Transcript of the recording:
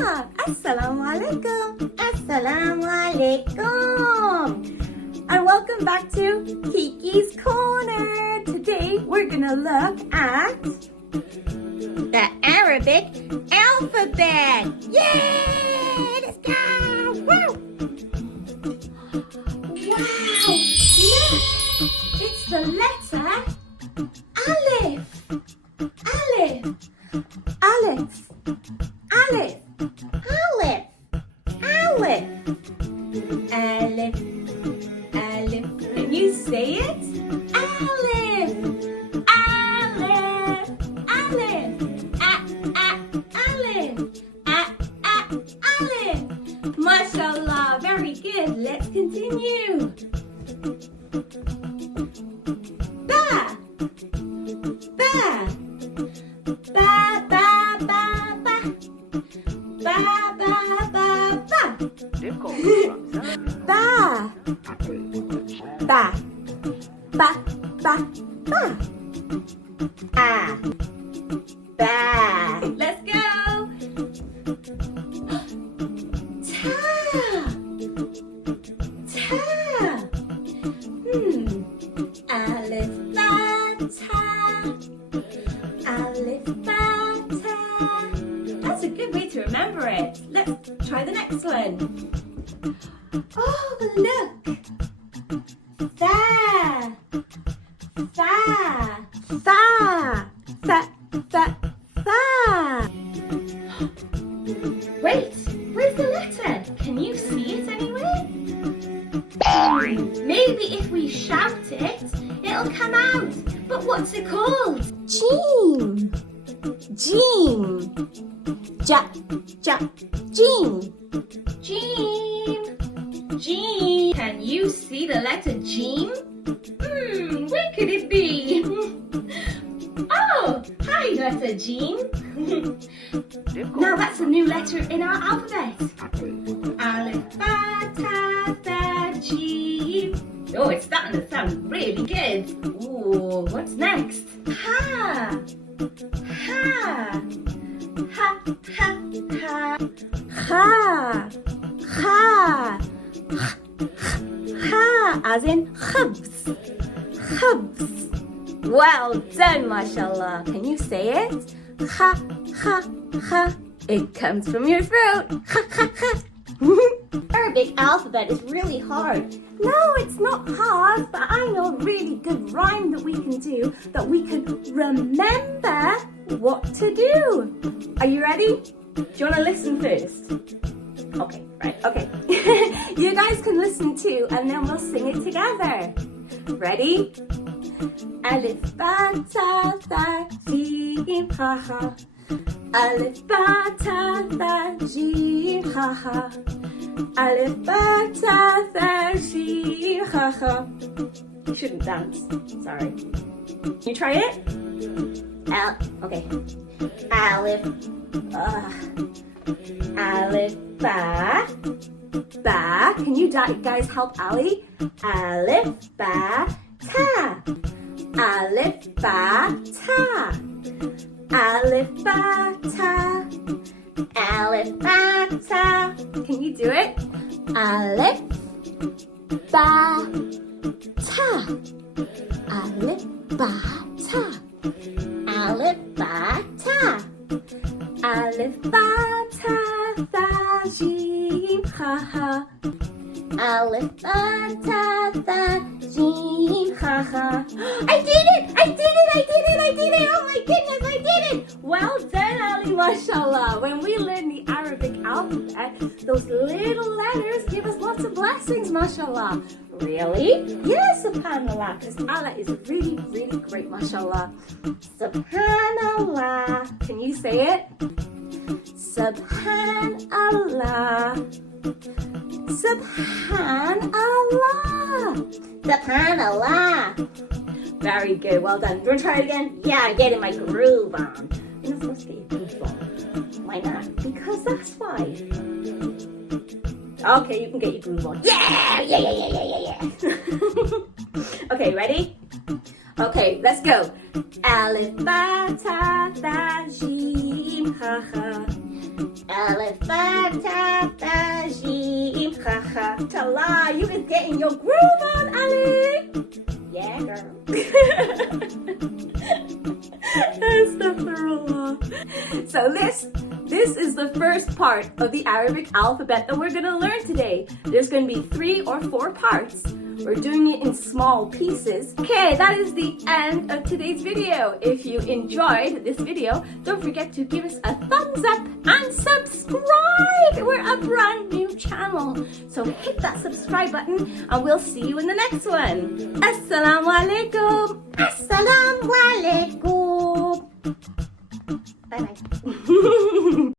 Khaa. Assalamu alaikum. Assalamu alaikum. And welcome back to Kiki's Corner. Today we're gonna look at the Arabic alphabet. Yay! Let's go! Woo! Wow! Look! It's the letter Alif. Alif. Alif. Alif. Alif. Alif. Alif. Alif. Can you say it? Alif. Alif. Alif. Alif. Alif. Mashallah. Very good. Let's continue. Ba. Ba. Ba, ba, ba, ba. Ba, ba, ba, ba. Ba. Ba. Ba, ba, ba. Ah. Ba. Let's go. Ta. Ta. Alif, ba, ta. Alif, ba, ta. That's a good way to remember it. Let's try the next one. Oh, look. Tha. Tha. Tha. Tha. Tha. Tha. Wait, where's the letter? Can you see it anywhere? Maybe if we shout it, it'll come out. But what's it called? Jim. Jim. Ja. Ja. Jim. Jim. Jim. Can you see the letter Jim? Where could it be? Oh, hi, letter Jim. Now that's a new letter in our alphabet. Alif, ba, ta, tha, jim. Oh, it's starting to sound really good. Ooh, what's next? Ha. Ha. Ha, ha, ha. Ha. Ha. Ha, as in khubs. Khubs. Well done, mashallah. Can you say it? Ha, ha, ha. It comes from your throat. Ha, ha, ha. Arabic alphabet is really hard. No, it's not hard, but I know a really good rhyme that we can do that we can remember what to do. Are you ready? Do you want to listen first? Okay, right, okay. You guys can listen too, and then we'll sing it together. Ready? Alif, ba, ta, tha, jim, ha, ha. Alif, ba, ta, tha, jim, ha, ha. Alif, ba, ta, tha, jim, ha, ha. You shouldn't dance. Sorry. Can you try it? Okay. Alif. Alif, ba. Ba. Can you guys help Ali? Alif, ba, ta. Alif, ba, ta. Alif, ba, ta. Alif, ba, ta. Can you do it? Alif, ba, ta. Alif, ba, ta. Alif, ba, ta. Alif, ba, ta, tha, jim, ha, ha. Alif, ba, ta, tha, jim, ha, ha. I did it! I did it! I did it! I did it! Oh my goodness, I did it! Well done, Ali, mashallah. When we learn the Arabic alphabet, those little letters give us lots of blessings, mashallah. Really? Yes, subhanallah, because Allah is really, really great, mashallah. Subhanallah. Can you say it? Subhanallah. Subhanallah. Subhanallah. Very good. Well done. Do you want to try it again? Yeah, I'm getting my groove on. You're not supposed to get your groove on. Why not? Because that's why. Okay, you can get your groove on. Yeah! Yeah, yeah, yeah, yeah, yeah, yeah. Okay, ready? Okay, let's go. Alif, ba, ta, tha, jim, ha, ha. Alif, Ba, Ta, Tha, Jim, Khaa, Khaa, Tala. You is getting your groove on, Ali. Yeah, girl. Astaghfirullah. So this is the first part of the Arabic alphabet that we're going to learn today. There's going to be 3 or 4 parts. We're doing it in small pieces. Okay, that is the end of today's video. If you enjoyed this video, don't forget to give us a thumbs up and subscribe. We're a brand new channel. So hit that subscribe button and we'll see you in the next one. Assalamu alaikum. Assalamu alaikum. Bye bye.